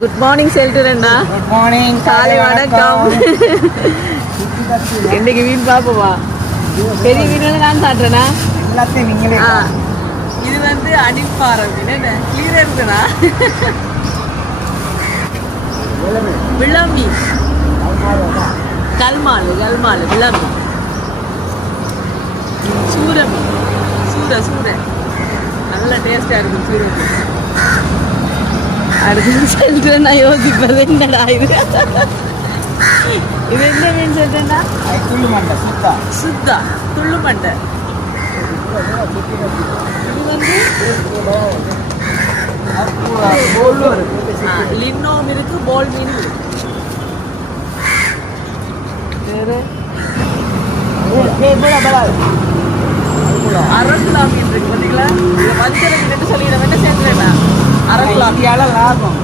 Good morning செல்டுரண்ணா. Good morning. காலை வணக்கம். இன்னைக்கு மீன் பார்ப்போமா? பெரிய மீன் நான் சாப்பிட்றேனா? எல்லாத்தையும் நீங்களே. இது வந்து அடிப்பாறை மீன். என்ன கிளியரா இருக்குண்ணா? விளம்பி கல்மாலு கல்மாலு விளம்பி சூரமி சூர நல்ல டேஸ்டா இருக்கும் சூரமி. அடுத்து சொல்லிட்டு நான் யோசிப்பது என்னடா இது இது என்ன மீன் சொல்றேன்னா துள்ளு மண்டை சுத்தா சுத்தா துள்ளு மண்டை. இது வந்து லின்னோம் இருக்கு, போல் மீன் இருக்கு. அரக்குலா மீன் இருக்கு பார்த்தீங்களா? மஞ்சள் மீன் சொல்லி என்ன சேர்த்துறேன்னா அரக்குலா லாபம்.